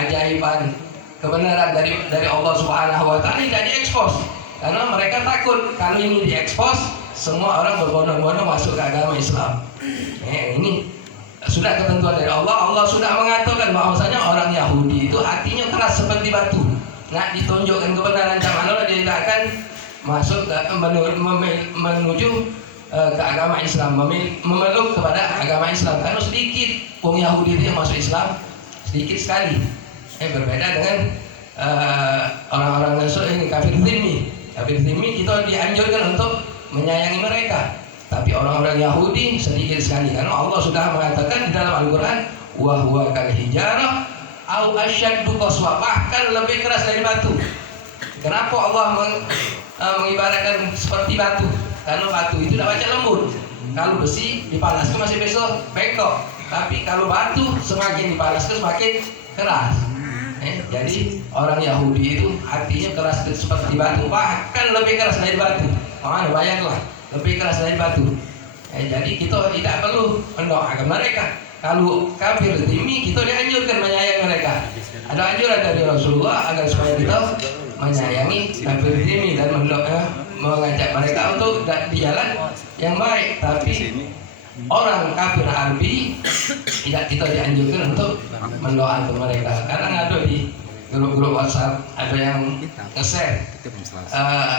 keajaiban, kebenaran dari Allah Subhanahu wa taala tidak diekspos. Karena mereka takut kalau ini diekspos, semua orang berbondong-bondong masuk ke agama Islam. Ini sudah ketentuan dari Allah. Allah sudah mengaturkan bahwasanya orang Yahudi itu hatinya keras seperti batu. Nggak ditunjukkan kebenaran zaman dia tidak akan masuk ke menuju ke agama Islam, memeluk kepada agama Islam. Karena sedikit orang Yahudi itu yang masuk Islam, sedikit sekali. Berbeda dengan orang-orang Nasrani ini, kafir zimmi. Kafir zimmi kita dianjurkan untuk menyayangi mereka. Tapi orang-orang Yahudi sedikit sekali, karena Allah sudah mengatakan di dalam Al-Quran, wa huwa kal hijarah au asyaddu qaswa, bahkan lebih keras dari batu. Kenapa Allah mengibaratkan seperti batu? Karena batu itu tidak baca lembut. Kalau besi dipanaskan masih besok bengkok, tapi kalau batu semakin dipanaskan semakin keras. Jadi orang Yahudi itu hatinya keras seperti batu, bahkan lebih keras dari batu. Bayanglah, lebih keras dari batu. Jadi kita tidak perlu mendoakan mereka. Kalau kafir zimmi, kita dianjurkan menyayangi mereka. Ada anjuran dari Rasulullah agar supaya kita menyayangi kafir zimmi dan mengajak mereka untuk di jalan yang baik. Tapi orang kafir harbi tidak kita dianjurkan untuk mendoakan mereka. Karena ada di grup-grup WhatsApp ada yang nge-share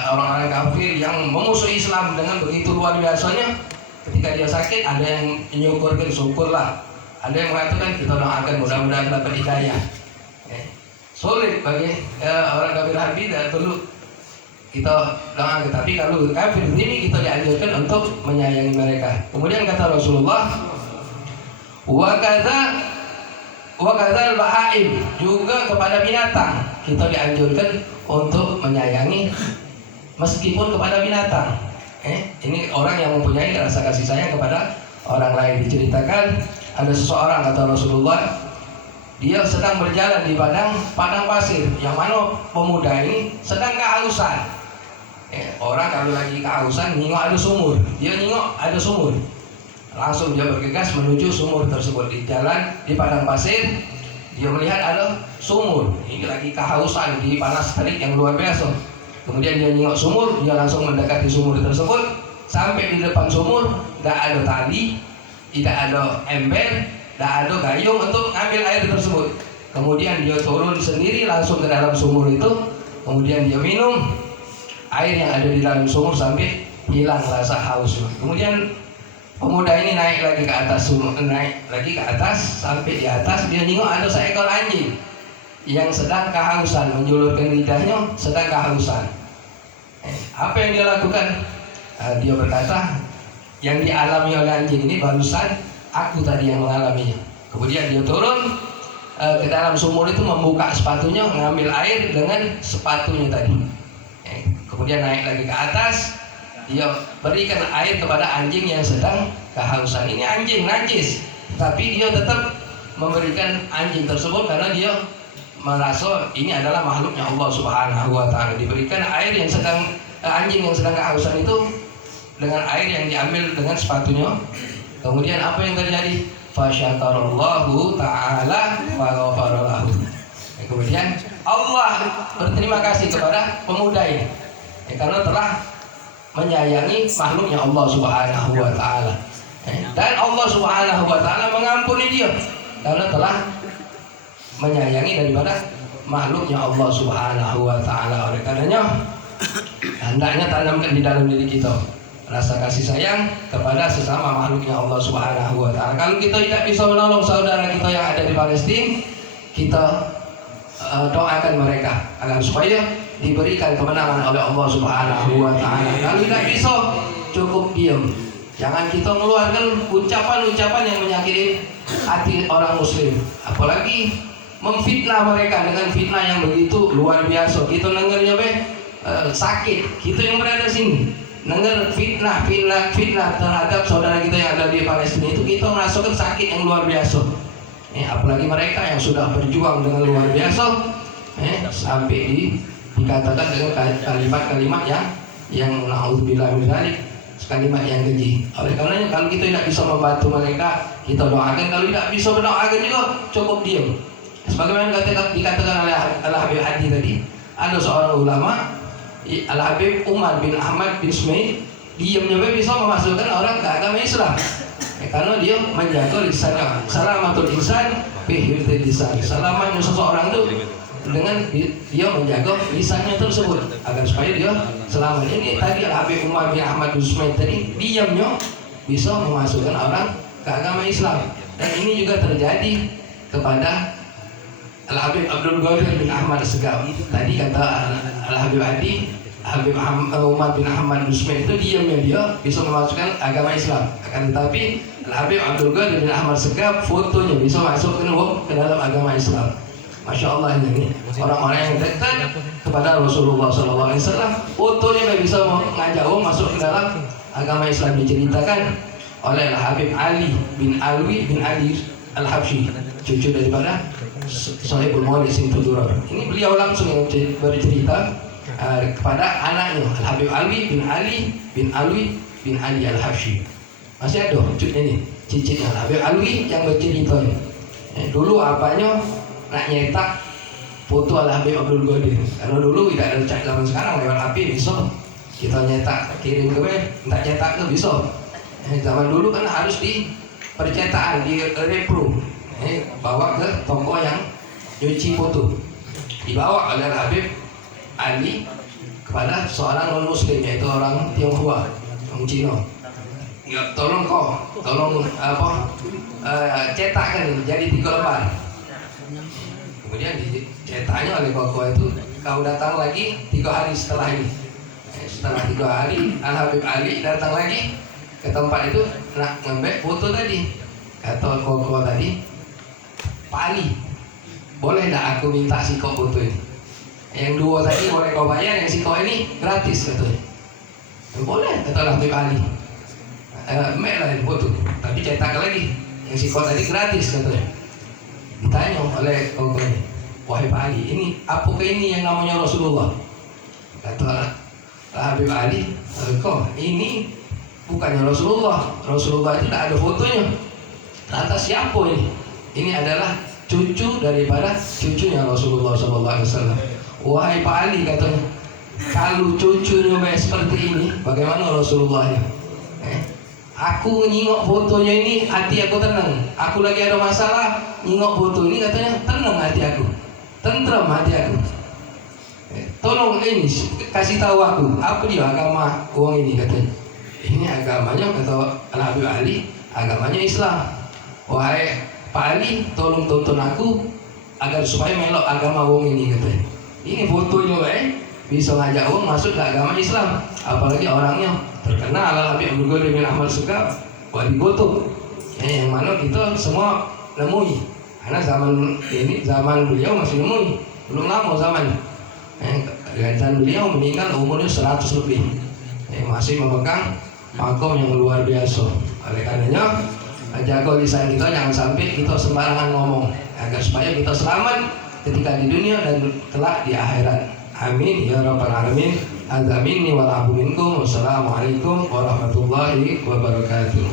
orang-orang kafir yang memusuhi Islam dengan begitu luar biasanya. Ketika dia sakit ada yang menyukurkan, syukurlah. Ada yang mengatakan kita doakan mudah-mudahan dapat hidayah. Sulit bagi orang kafir harbi, tidak perlu kita doakan. Tapi kalau kafir ini kita dianjurkan untuk menyayangi mereka. Kemudian kata Rasulullah, wa kadzal bahaim, juga kepada binatang kita dianjurkan untuk menyayangi meskipun kepada binatang. Ini orang yang mempunyai rasa kasih sayang kepada orang lain. Diceritakan ada seseorang, kata Rasulullah, dia sedang berjalan di padang pasir, yang mana pemuda ini sedang kehausan. Orang kalau lagi kehausan nengok ada sumur, dia nengok ada sumur, langsung dia bergegas menuju sumur tersebut. Di jalan di padang pasir, dia melihat ada sumur. Ini lagi kehausan di panas terik yang luar biasa. Kemudian dia nengok sumur, dia langsung mendekati sumur tersebut. Sampai di depan sumur, tidak ada tali, tidak ada ember, tidak ada gayung untuk ambil air tersebut. Kemudian dia turun sendiri langsung ke dalam sumur itu. Kemudian dia minum air yang ada di dalam sumur sampai hilang rasa haus. Kemudian pemuda ini naik lagi ke atas, sampai di atas dia nengok ada seekor anjing yang sedang kehausan, menjulurkan lidahnya sedang kehausan. Apa yang dia lakukan? Dia berkata, yang dialami oleh anjing ini barusan aku tadi yang mengalaminya. Kemudian dia turun ke dalam sumur itu, membuka sepatunya, mengambil air dengan sepatunya tadi. Kemudian naik lagi ke atas, dia berikan air kepada anjing yang sedang kehausan. Ini anjing najis, tapi dia tetap memberikan anjing tersebut karena dia merasa ini adalah makhluknya Allah Subhanahu wa taala. Diberikan air yang anjing yang sedang kehausan itu dengan air yang diambil dengan sepatunya. Kemudian apa yang terjadi? Fasyakarallahu ta'ala wa ghafara lahu. Kemudian Allah berterima kasih kepada pemuda ini karena telah menyayangi makhluknya Allah Subhanahu wa taala. Dan Allah Subhanahu wa taala mengampuni dia karena telah menyayangi daripada makhluknya Allah Subhanahu wa taala. Oleh karenanya hendaknya tanamkan di dalam diri kita rasa kasih sayang kepada sesama makhluknya Allah Subhanahu wa taala. Kalau kita tidak bisa menolong saudara kita yang ada di Palestina, kita doakan mereka agar supaya diberikan kemenangan oleh Allah Subhanahu wa taala. Kalau tidak bisa, cukup diam. Jangan kita mengeluarkan ucapan-ucapan yang menyakiti hati orang muslim. Apalagi memfitnah mereka dengan fitnah yang begitu luar biasa. Kita dengarnya sakit. Kita yang berada sini dengar fitnah terhadap saudara kita yang ada di Palestina itu, kita merasakan sakit yang luar biasa. Apalagi mereka yang sudah berjuang dengan luar biasa, sampai dikatakan dengan kalimat-kalimat yang naudzubillah min dzalik, kalimat yang keji. Oleh karenanya kalau kita tidak bisa membantu mereka, kita doakan. Kalau tidak bisa mendoakan juga, cukup diam. Sebagaimana dikatakan oleh Al-Habib Hadi tadi, ada seorang ulama Al-Habib Umar bin Ahmad bin Ismail, diamnya bisa memasukkan orang ke agama Islam. Karena dia menjaga lisannya. Salamatul insan fi hifdzil lisan. Selamatnya seseorang itu dengan dia menjaga lisannya tersebut agar supaya dia selamat. Ini tadi Al-Habib Umar bin Ahmad bin Ismail tadi, diamnya bisa memasukkan orang ke agama Islam. Dan ini juga terjadi kepada Al-Habib Abdul Qadir bin Ahmad Segaf. Tadi kata Al-Habib Hadi, Habib Umar bin Ahmad bin Ismail itu diamnya dia bisa memasukkan agama Islam. Akan tetapi Al-Habib Abdul Qadir bin Ahmad Segaf fotonya bisa masuk ke dalam agama Islam. Masya Allah, ini orang-orang yang dekat kepada Rasulullah SAW, fotonya bisa mengajak masuk ke dalam agama Islam. Diceritakan oleh Al-Habib Ali bin Alwi bin Ali Al-Habsyi, cucu daripada Sahibul Maulid Simtudurar. Ini beliau langsung yang bercerita kepada anaknya Al-Habib Ali bin Ali bin Alwi bin Ali Al-Habsyi. Masih ada cucunya ini, cicitnya Al-Habib Alwi yang bercerita. Dulu apanya nak nyetak foto Al-Habib Abdul Qadir. Karena dulu tidak ada cek zaman sekarang, lewat HP bisa kita nyetak, kirim ke web, tak cetak ke bisa. Zaman dulu kan harus di percetakan, di repro, bawa ke toko yang nyuci foto. Dibawa oleh Habib Ali kepada seorang non muslim, yaitu orang Tionghoa, orang Cina. Ya, tolong cetakkan jadi 3 lembar. Kemudian dicetaknya oleh koko itu, kau datang lagi 3 hari setelah ini. Setelah 3 hari Al-Habib Ali datang lagi ke tempat itu nak ngambil foto tadi. Kata koko tadi, Pak Ali, boleh tak aku minta si kok foto ini? Yang 2 tadi boleh kau bayar, yang si kok ini gratis katanya. Boleh, kata Al-Habib Ali. Mek lah foto, tapi cetak lagi. Yang si kok tadi gratis katanya. Ditanya oleh koko ini, wahai Pak Ali, ini apakah ini yang namanya Rasulullah? Kata Habib Ali, kok ini bukannya Rasulullah. Rasulullah itu tidak ada fotonya. Lantas siapa ini? Ini adalah cucu daripada cucunya Rasulullah SAW. Wahai Pak Ali, katanya, kalau cucunya seperti ini, bagaimana Rasulullahnya? Aku nyingok fotonya ini, hati aku tenang. Aku lagi ada masalah, nyingok foto ini, katanya tenang hati aku, tenteram hati aku. Tolong ini kasih tahu aku apa dia agama uang ini, katanya. Ini agamanya, kata Al-Habib Ali, agamanya Islam. Wahai Pak Ali, tolong tonton aku agar supaya melok agama uang ini, katanya. Ini fotonya bisa ngajak uang masuk ke agama Islam, apalagi orangnya terkenal Al-Habib Abdul Qadir bin Ahmad Segaf, wali kutub, yang mana kita semua nemui. Karena zaman ini, zaman beliau masih nemui, belum lama zaman. Dan beliau meninggal umurnya 100 lebih, masih memegang makom yang luar biasa. Oleh karenanya, jaga lisan kita, jangan sampai kita sembarangan ngomong, agar supaya kita selamat ketika di dunia dan kelak di akhirat. Amin ya rabbal alamin. Hadza minni wa la minkum. Wassalamualaikum warahmatullahi wabarakatuh.